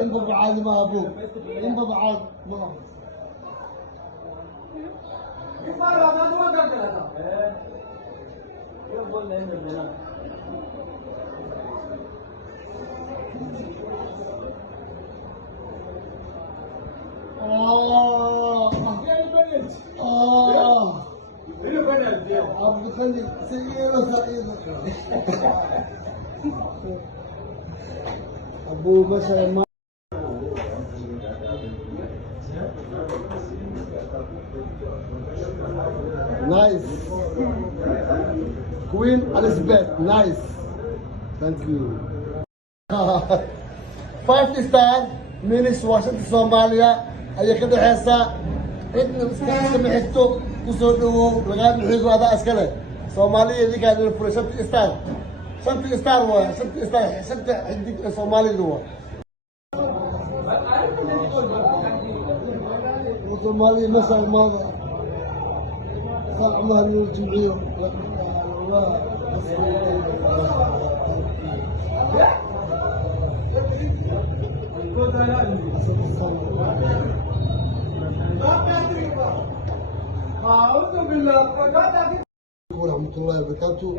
انت بعاد ما ابوك انت بعاد ما عبد الخليل سيئة سعيدة أبو مثلا ما نايس كوين Elizabeth نايس ثانك يو 5 ستار مينيس واشنطن Soomaaliya ayay ka dhaxaysaa cidna iska maxaysto ku soo dhawow laga bixiyo ada askale Soomaaliya idinka la furay 5 ستار 5 ستار waa 5 ستار 5 xidig Soomaalidu waa Soomaaliya masal maada صعبها الجمعية ورحمة الله وبركاته.